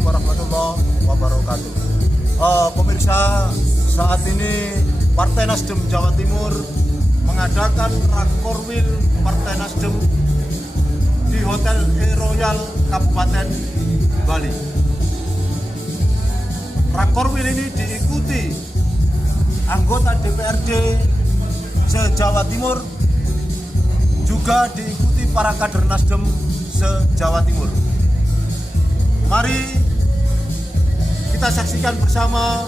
warahmatullahi wabarakatuh. Pemirsa, saat ini Partai Nasdem Jawa Timur mengadakan Rakorwil Partai Nasdem di Hotel E-Royal Kabupaten Bali. Rakorwil ini diikuti anggota DPRD se-Jawa Timur, juga diikuti para kader Nasdem se-Jawa Timur. Mari kita saksikan bersama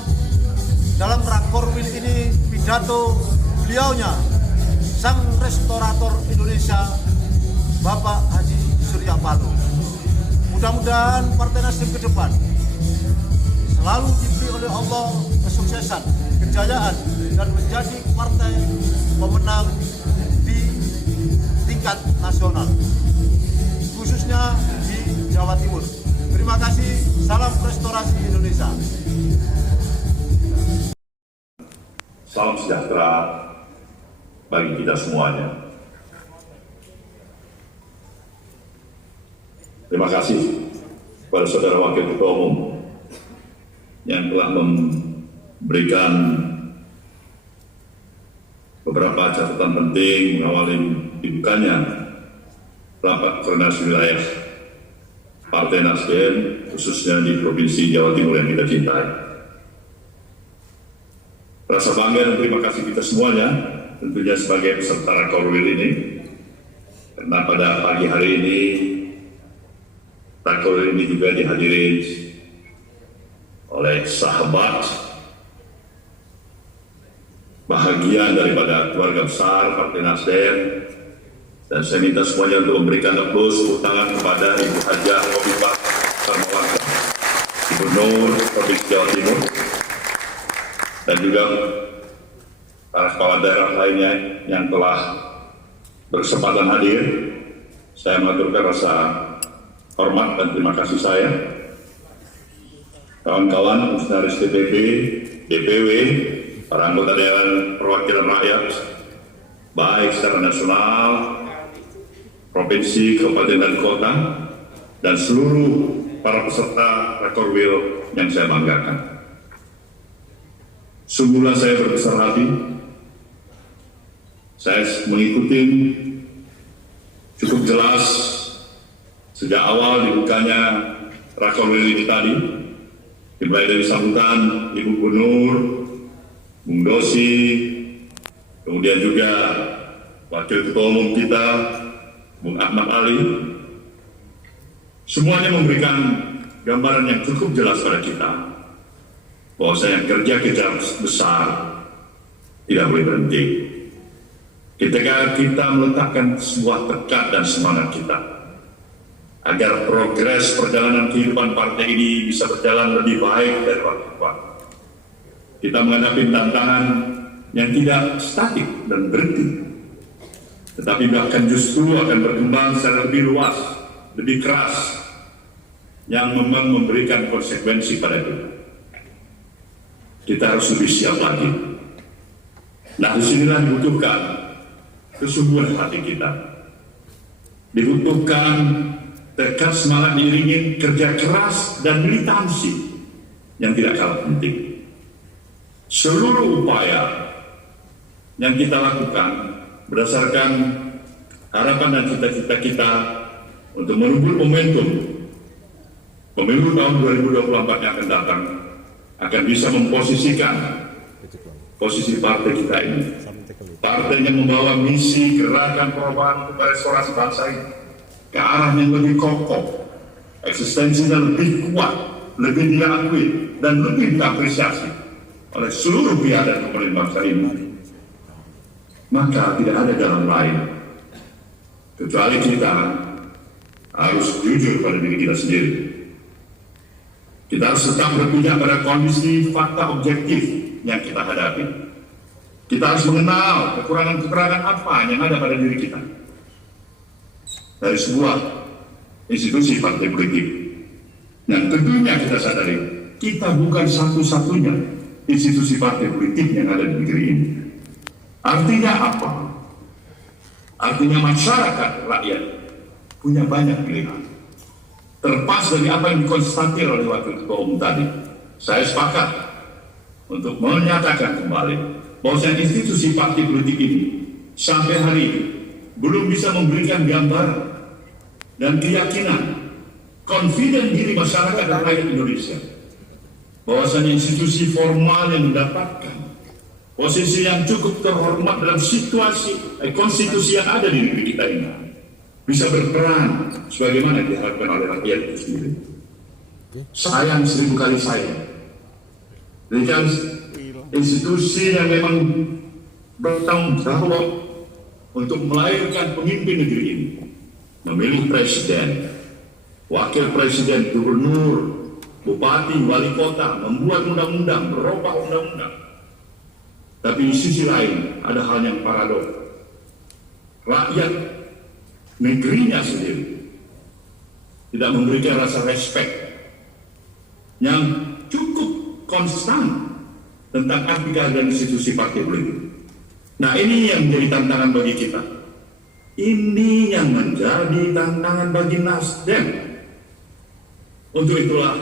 dalam Rakorwil ini pidato beliaunya, Sang Restorator Indonesia, Bapak Haji Surya Paloh. Mudah-mudahan Partai Nasdem ke depan selalu diberi oleh Allah kesuksesan, kejayaan, dan menjadi partai pemenang di tingkat nasional, khususnya di Jawa Timur. Terima kasih, salam restorasi Indonesia. Salam sejahtera bagi kita semuanya. Terima kasih kepada Saudara Wakil Ketua Umum yang telah memberikan beberapa catatan penting mengawali dibukanya rapat koordinasi wilayah Partai Nasdem, khususnya di Provinsi Jawa Timur yang kita cintai. Rasa bangga dan terima kasih kita semuanya, tentunya sebagai peserta Rakorwil ini, karena pada pagi hari ini Rakorwil ini juga dihadiri oleh sahabat bahagian daripada keluarga besar Partai Nasdem, dan saya minta semuanya untuk memberikan aplaus tepuk tangan kepada Ibu Hajah Khofifah Darmawangsa, Gubernur Provinsi Jawa Timur, dan juga para kepala daerah lainnya yang telah berkesempatan hadir. Saya mengaturkan rasa hormat dan terima kasih saya. Kawan-kawan fungsionaris DPP, DPW, para anggota Dewan Perwakilan Rakyat, baik secara nasional, provinsi, kabupaten, dan kota, dan seluruh para peserta Rakorwil yang saya banggakan. Sungguhlah saya berbesar hati, saya mengikuti cukup jelas sejak awal dibukanya Rakorwil ini tadi, dimulai dari sambutan Ibu Gubernur, Bung Dosi, kemudian juga Wakil Ketua Umum kita, Bung Ahmad Ali. Semuanya memberikan gambaran yang cukup jelas pada kita, bahwasanya kerja besar tidak boleh berhenti. Ketika kita meletakkan sebuah tekad dan semangat kita, agar progres perjalanan kehidupan partai ini bisa berjalan lebih baik dari waktu ke waktu. Kita menghadapi tantangan yang tidak statik dan berhenti, tetapi bahkan justru akan berkembang secara lebih luas, lebih keras, yang memang memberikan konsekuensi pada kita. Kita harus lebih siap lagi. Nah, disinilah dibutuhkan kesungguhan hati kita. Dibutuhkan tekad, semangat diiringi kerja keras dan militansi yang tidak kalah penting. Seluruh upaya yang kita lakukan berdasarkan harapan dan cita-cita kita untuk merebut momentum pemilu tahun 2024 yang akan datang, akan bisa memposisikan posisi partai kita ini, partai yang membawa misi gerakan perubahan untuk restorasi bangsa ini ke arah yang lebih kokoh, eksistensinya lebih kuat, lebih diakui, dan lebih diapresiasi oleh seluruh pihak dan pemerintah bangsa ini. Maka tidak ada jalan lain kecuali kita harus jujur pada diri kita sendiri. Kita harus tetap berpijak pada kondisi fakta objektif yang kita hadapi. Kita harus mengenal kekurangan-kekurangan apa yang ada pada diri kita dari sebuah institusi partai politik. Dan tentunya kita sadari, kita bukan satu-satunya institusi partai politik yang ada di negeri ini. Artinya apa? Artinya masyarakat, rakyat punya banyak pilihan. terlepas dari apa yang dikonstatir oleh Wakil Ketua Umum tadi, saya sepakat untuk menyatakan kembali bahwa institusi partai politik ini sampai hari ini belum bisa memberikan gambaran dan keyakinan, confident diri masyarakat dan rakyat Indonesia bahwasanya institusi formal yang mendapatkan posisi yang cukup terhormat dalam situasi konstitusi yang ada di negeri kita ini bisa berperan sebagaimana diharapkan oleh rakyat itu sendiri. Sayang, 1000 kali sayang. Dengan institusi yang memang bertanggung jawab untuk melahirkan pemimpin negeri ini, memilih presiden, wakil presiden, gubernur, bupati, wali kota, membuat undang-undang, merubah undang-undang. Tapi di sisi lain ada hal yang paradok. Rakyat negerinya sendiri tidak memberikan rasa respect yang cukup konstan tentang arti keadaan institusi partai politik. Nah, ini yang menjadi tantangan bagi kita. Ini yang menjadi tantangan bagi Nasdem. Untuk itulah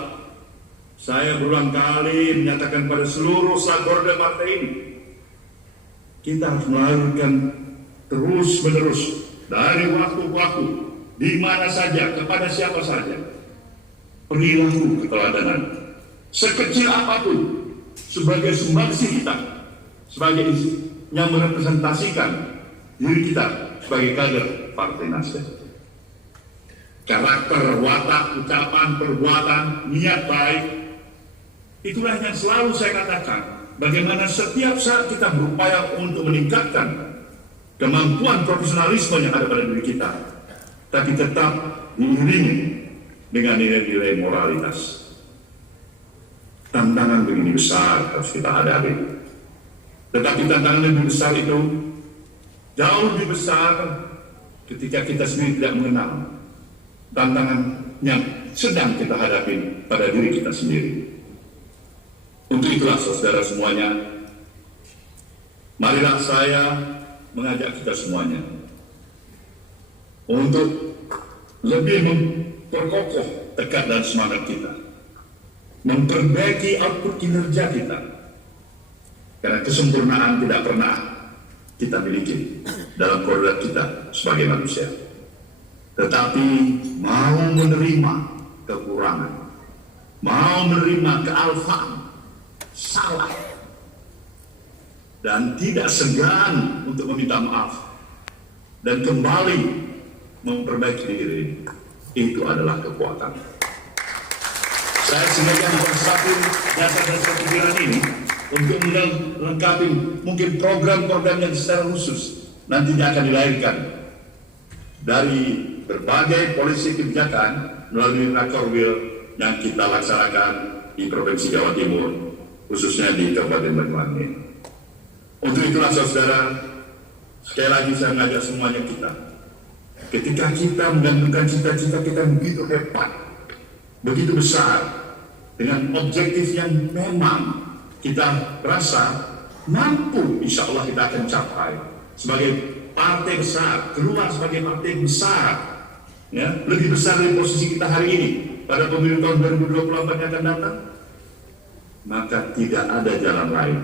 saya berulang kali menyatakan pada seluruh stakeholder partai ini, kita harus melakukan terus-menerus dari waktu ke waktu, di mana saja, kepada siapa saja, perilaku keteladanan sekecil apapun sebagai sumbangsi kita, sebagai yang merepresentasikan diri kita sebagai kader Partai Nasdem. Karakter, watak, ucapan, perbuatan, niat baik, itulah yang selalu saya katakan. Bagaimana setiap saat kita berupaya untuk meningkatkan kemampuan profesionalisme yang ada pada diri kita, tapi tetap diiringi dengan nilai-nilai moralitas. Tantangan begini besar harus kita hadapi. Tetapi tantangan lebih besar itu jauh lebih besar ketika kita sendiri tidak mengenal tantangan yang sedang kita hadapi pada diri kita sendiri. Untuk itulah saudara semuanya, marilah saya mengajak kita semuanya untuk lebih memperkokoh tekad dan semangat kita, memperbaiki output kinerja kita, karena kesempurnaan tidak pernah kita miliki dalam kodrat kita sebagai manusia. Tetapi mau menerima kekurangan, mau menerima kealfaan, salah, dan tidak segan untuk meminta maaf dan kembali memperbaiki diri, itu adalah kekuatan. Saya sengaja mempersatu dasar dan pikiran ini untuk melengkapi mungkin program-program yang secara khusus nantinya akan dilahirkan dari berbagai polisi kebijakan melalui Rakorwil yang kita laksanakan di Provinsi Jawa Timur, khususnya di Kabupaten Banyuwangi. Untuk itulah saudara, sekali lagi saya mengajak semuanya kita, ketika kita menggantungkan cita-cita kita begitu hebat, begitu besar, dengan objektif yang memang kita rasa mampu, insya Allah kita akan capai sebagai partai besar, keluar sebagai partai besar, ya, lebih besar dari posisi kita hari ini pada pemilu tahun 2024 yang akan datang. Maka tidak ada jalan lain.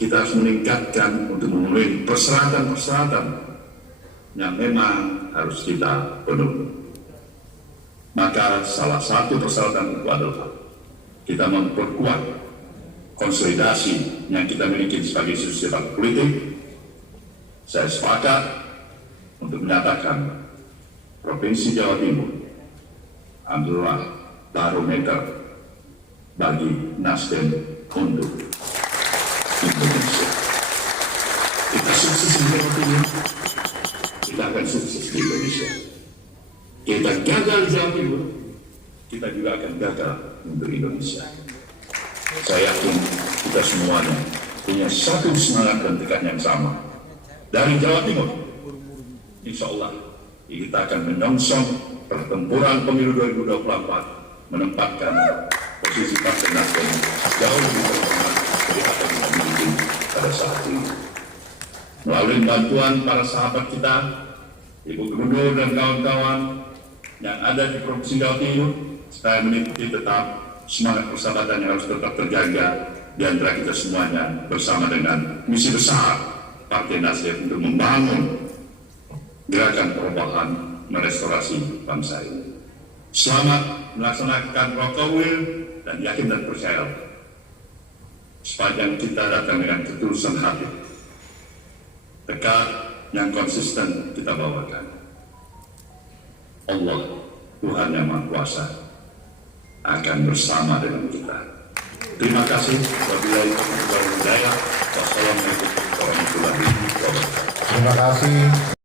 Kita harus meningkatkan untuk memenuhi persyaratan-persyaratan yang memang harus kita penuhi. Maka salah satu persyaratan itu adalah kita memperkuat konsolidasi yang kita miliki sebagai institusi politik. Saya sepakat untuk menyatakan Provinsi Jawa Timur adalah barometer bagi Nasdem untuk Indonesia. Kita sukses di Jawa Timur, kita akan sukses di Indonesia. Kita gagal di Jawa Timur, kita juga akan gagal untuk Indonesia. Saya yakin kita semuanya punya satu semangat dan tekad yang sama. Dari Jawa Timur, insya Allah kita akan menyongsong pertempuran pemilu 2024, menempatkan posisi Partai Nasdem jauh lebih terhormat dari apa yang kita miliki pada saat ini. Melalui bantuan para sahabat kita, Ibu Gubernur dan kawan-kawan, yang ada di Provinsi Jawa Timur, saya menitik tetap semangat persahabatan yang harus tetap terjaga di antara kita semuanya bersama dengan misi besar Partai Nasdem untuk membangun gerakan perubahan merestorasi bangsa ini. Selamat melaksanakan protokol dan yakin dan percaya sepanjang kita datang dengan ketulusan hati, tekad yang konsisten kita bawakan. Allah, Tuhan yang Maha Kuasa, akan bersama dengan kita. Terima kasih. Wabillahi taufiq wal hidayah. Wassalamualaikum warahmatullahi wabarakatuh. Terima kasih.